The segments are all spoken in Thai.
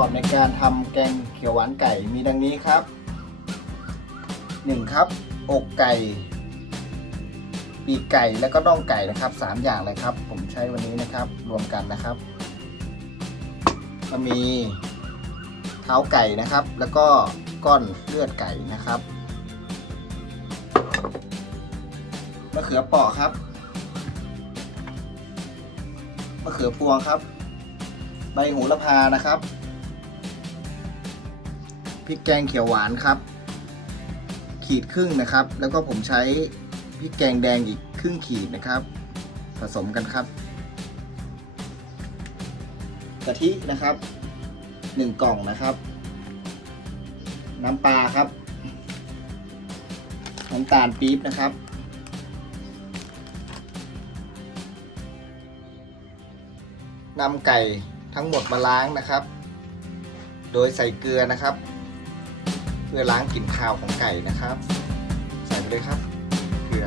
กอบในการทำแกงเขียวหวานไก่มีดังนี้ครับ 1. ครับ อกไก่ ปีกไก่แล้วก็น่องไก่นะครับ 3 อย่างเลยครับ ผมใช้วันนี้นะครับรวมกันนะครับ ก็มีเท้าไก่นะครับ แล้วก็ก้อนเลือดไก่นะครับมะเขือเปราะครับมะเขือพวงครับ ใบโหูระพานะครับ พริกแกงเขียวหวานครับ ขีดครึ่งนะครับ แล้วก็ผมใช้พริกแกงแดงอีกครึ่งขีดนะครับ ผสมกันครับกะทินะครับหนึ่งกล่องนะครับ น้ำปลาครับน้ำตาลปี๊บนะครับ นำไก่ทั้งหมดมาล้างนะครับ โดยใส่เกลือนะครับ เพื่อล้างกลิ่นคาวของไก่นะครับ ใส่ไปเลยครับเกลือ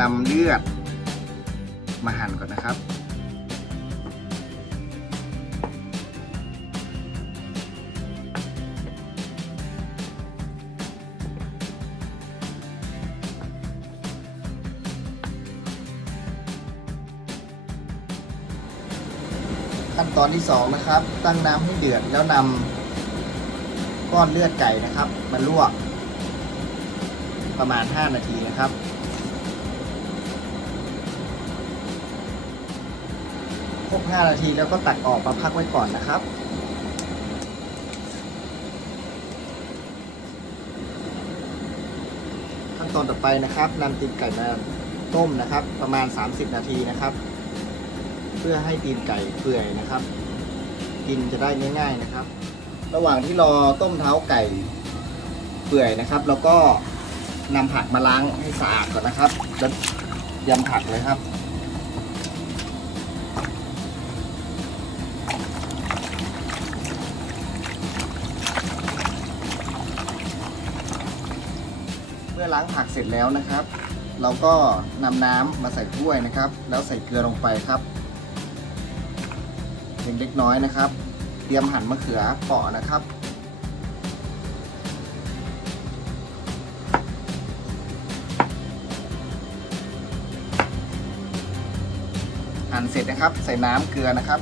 นำเลือดมาหั่นก่อนนะครับ ขั้นตอนที่2นะครับ ตั้งน้ำให้เดือดแล้วนำก้อนเลือดไก่นะครับมาลวก ประมาณ 5 นาทีนะครับ ครบ 5 นาทีแล้วก็ตักออกมาพักไว้ก่อนนะครับขั้นตอนต่อไปนะครับนำตีนไก่มาต้มนะครับ ประมาณ 30 นาทีนะครับ พื่อให้ตีนไก่เปื่อยนะครับ กินจะได้ง่าย ๆนะครับ ระหว่างที่รอต้มเท้าไก่เปื่อยนะครับ แล้วก็นำผักมาล้างให้สะอาดก่อนนะครับแล้วยำผักเลยครับเมื่อล้างผักเสร็จแล้วนะครับ เราก็นำน้ำมาใส่ถ้วยนะครับ แล้วใส่เกลือลงไปครับ เพียงเล็กน้อยนะครับ เตรียมหั่นมะเขือเปราะนะครับ หั่นเสร็จนะครับ ใส่น้ำเกลือนะครับ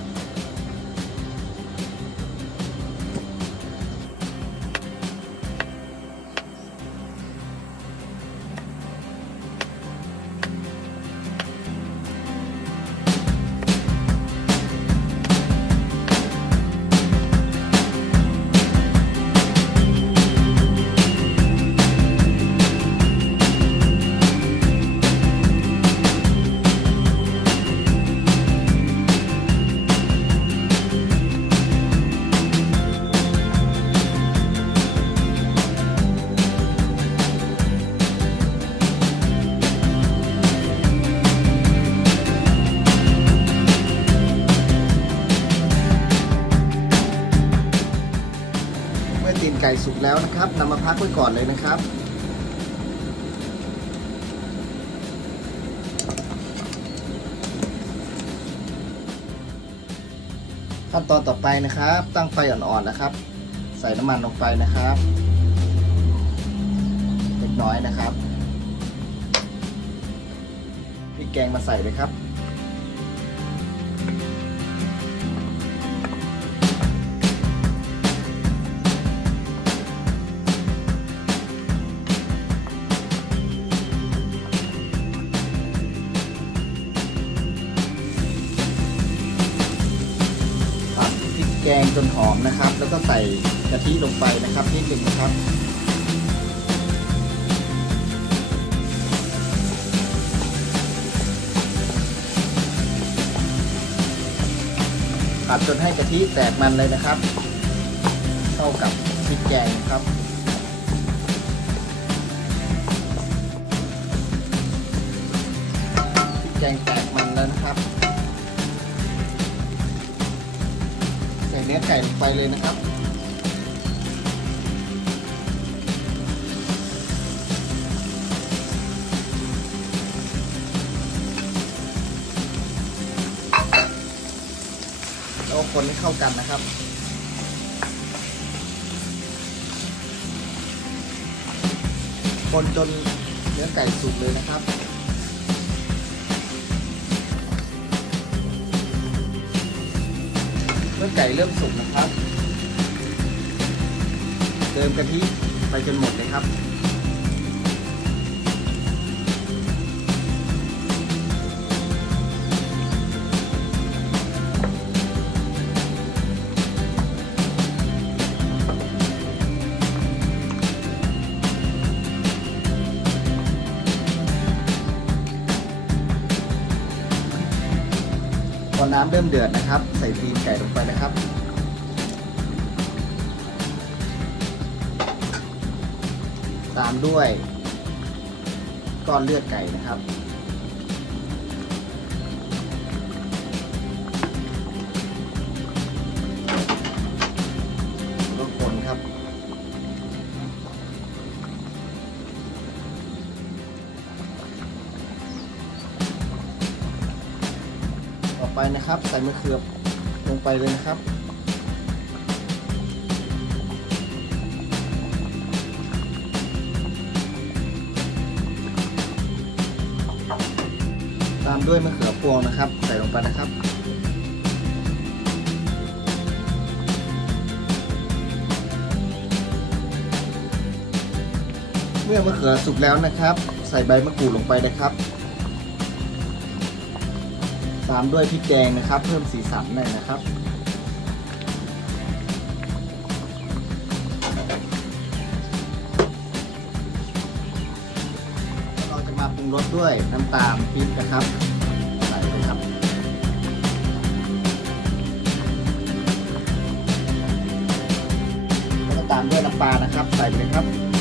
ไก่สุกแล้วนะครับนำมาพักไว้ก่อนเลยนะครับ ขั้นตอนต่อไปนะครับ ตั้งไฟอ่อนๆนะครับ ใส่น้ำมันลงไปนะครับเล็กน้อยนะครับพริกแกงมาใส่เลยครับ จนหอมนะครับ แล้วก็ใส่กะทิลงไปนะครับนิดหนึ่งนะครับผัดจนให้กะทิแตกมันเลยนะครับ เข้ากับพริกแกงครับพริกแกงแตกมันแล้วนะครับ เนื้อไก่ลงไปเลยนะครับแล้วคนให้เข้ากันนะครับคนจนเนื้อไก่สุกเลยนะครับ มื่อไก่เริ่มสุกนะครับ เติมกะทิไปจนหมดเลยครับ อน้ำเริ่มเดือดนะครับ ใส่ตีนไก่ลงไปนะครับ ตามด้วยก้อนเลือดไก่นะครับ ไปนะครับ ใส่มะเขือลงไปเลยนะครับตามด้วยมะเขือพวงนะครับ ใส่ลงไปนะครับ เมื่อมะเขือสุกแล้วนะครับ ใส่ใบมะกรูดลงไปนะครับ ตามด้วยพริกแกงนะครับ เพิ่มสีสันหน่อยนะครับ เราจะมาปรุงรสด้วยน้ำตาลพริกนะครับใส่เลยครับแล้วก็ตามด้วยน้ำปลานะครับ ใส่เลยครับ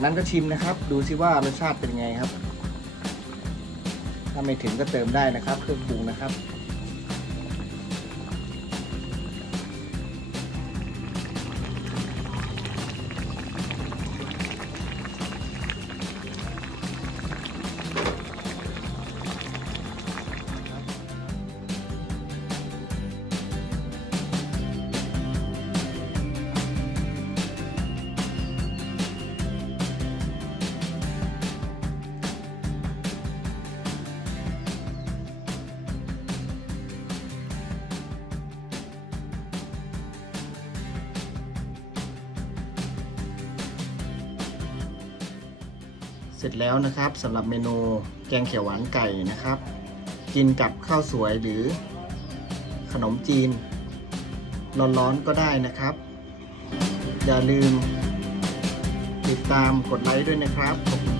จากนั้นก็ชิมนะครับ ดูซิว่ารสชาติเป็นไงครับ ถ้าไม่ถึงก็เติมได้นะครับเครื่องปรุงนะครับ เสร็จแล้วนะครับสำหรับเมนูแกงเขียวหวานไก่นะครับ กินกับข้าวสวยหรือขนมจีน ร้อนๆก็ได้นะครับ อย่าลืมติดตามกดไลค์ด้วยนะครับขอบคุณ